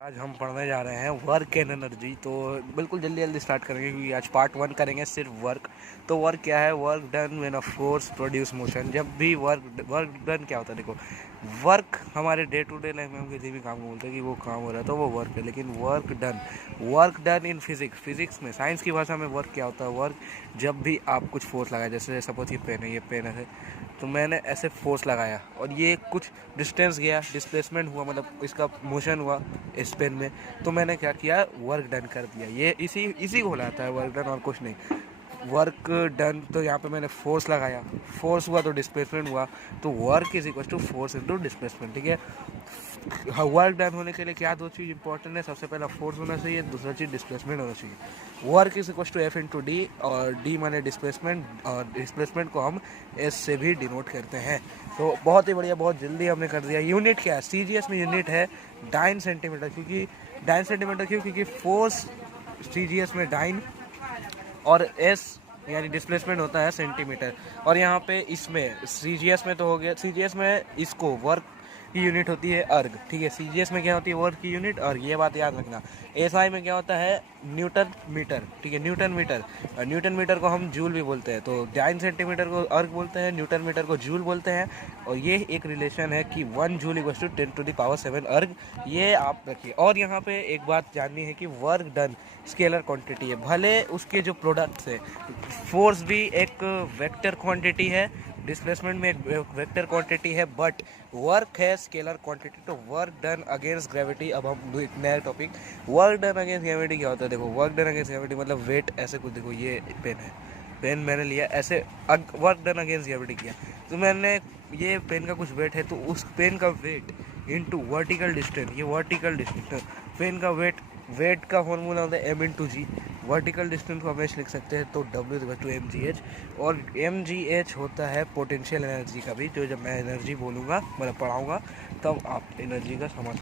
आज हम पढ़ने जा रहे हैं वर्क एंड एनर्जी। तो बिल्कुल जल्दी जल्दी स्टार्ट करेंगे क्योंकि आज पार्ट 1 करेंगे सिर्फ वर्क। तो वर्क क्या है? Work done when a force produce motion. जब भी वर्क डन क्या होता है? देखो, वर्क हमारे डे टू डे लाइफ में हम किसी भी काम को बोलते हैं कि वो काम हो रहा है तो वो वर्क है। लेकिन वर्क डन इन फिजिक्स में, साइंस की भाषा में वर्क क्या होता है? वर्क जब भी आप कुछ फोर्स लगाए, जैसे सपोज ये पेन है, तो मैंने ऐसे फोर्स लगाया और ये कुछ डिस्टेंस गया, डिस्प्लेसमेंट हुआ, मतलब इसका मोशन हुआ इस पेन में, तो मैंने क्या किया? वर्क डन कर दिया। ये इसी को कहलाता है वर्क डन, और कुछ नहीं। वर्क डन, तो यहाँ पे मैंने फोर्स लगाया, फोर्स हुआ तो डिस्प्लेसमेंट हुआ, तो work is equal to force into displacement. ठीक है। वर्क डन होने के लिए क्या दो चीज़ इंपॉर्टेंट है? सबसे पहला फोर्स होना चाहिए, दूसरा चीज़ डिस्प्लेसमेंट होना चाहिए। Work is equal to F into D, और डी माने डिस्प्लेसमेंट, और डिस्प्लेसमेंट को हम एस से भी डिनोट करते हैं। तो बहुत ही बढ़िया, बहुत जल्दी हमने कर दिया। यूनिट क्या है? सीजीएस में यूनिट है डाइन सेंटीमीटर। क्योंकि फोर्स सीजीएस में डाइन, और एस यानी डिस्प्लेसमेंट होता है सेंटीमीटर। और यहाँ पे इसमें सीजीएस में तो हो गया, सीजीएस में इसको वर्क की यूनिट होती है अर्ग। ठीक है, सीजीएस में क्या होती है? वर्क की यूनिट अर्ग, ये बात याद रखना। एसआई में क्या होता है? Newton metre. ठीक है, न्यूटन मीटर। न्यूटन मीटर को हम जूल भी बोलते हैं। तो डाइन सेंटीमीटर को अर्ग बोलते हैं, न्यूटन मीटर को जूल बोलते हैं। और ये एक रिलेशन है कि 1 जूल इक्वल्स टू 10⁻⁷ अर्ग। ये आप रखिए। और यहाँ पे एक बात जाननी है कि वर्क डन स्केलर क्वांटिटी है, भले उसके जो प्रोडक्ट्स है। फोर्स भी एक वेक्टर क्वांटिटी है, डिस्प्लेसमेंट में एक वेक्टर क्वांटिटी है, बट वर्क है स्केलर क्वांटिटी। तो वर्क डन अगेंस्ट ग्रेविटी। अब हम एक नया topic, work done against gravity क्या होता है? देखो, वर्क डन अगेंस्ट ग्रेविटी मतलब वेट ऐसे कुछ। देखो, ये पेन है, पेन मैंने लिया ऐसे, वर्क डन अगेंस्ट ग्रेविटी किया, तो मैंने ये पेन का कुछ वेट है, तो उस पेन का वेट इनटू वर्टिकल डिस्टेंस, ये वर्टिकल डिस्टेंस पेन का वेट का फॉर्मूला होता है m/g। वर्टिकल डिस्टेंस को हमेशा लिख सकते हैं तो W/mgh, और mgh होता है पोटेंशियल एनर्जी का भी। तो जब मैं एनर्जी बोलूँगा, मतलब पढ़ाऊँगा, तब आप एनर्जी का समझ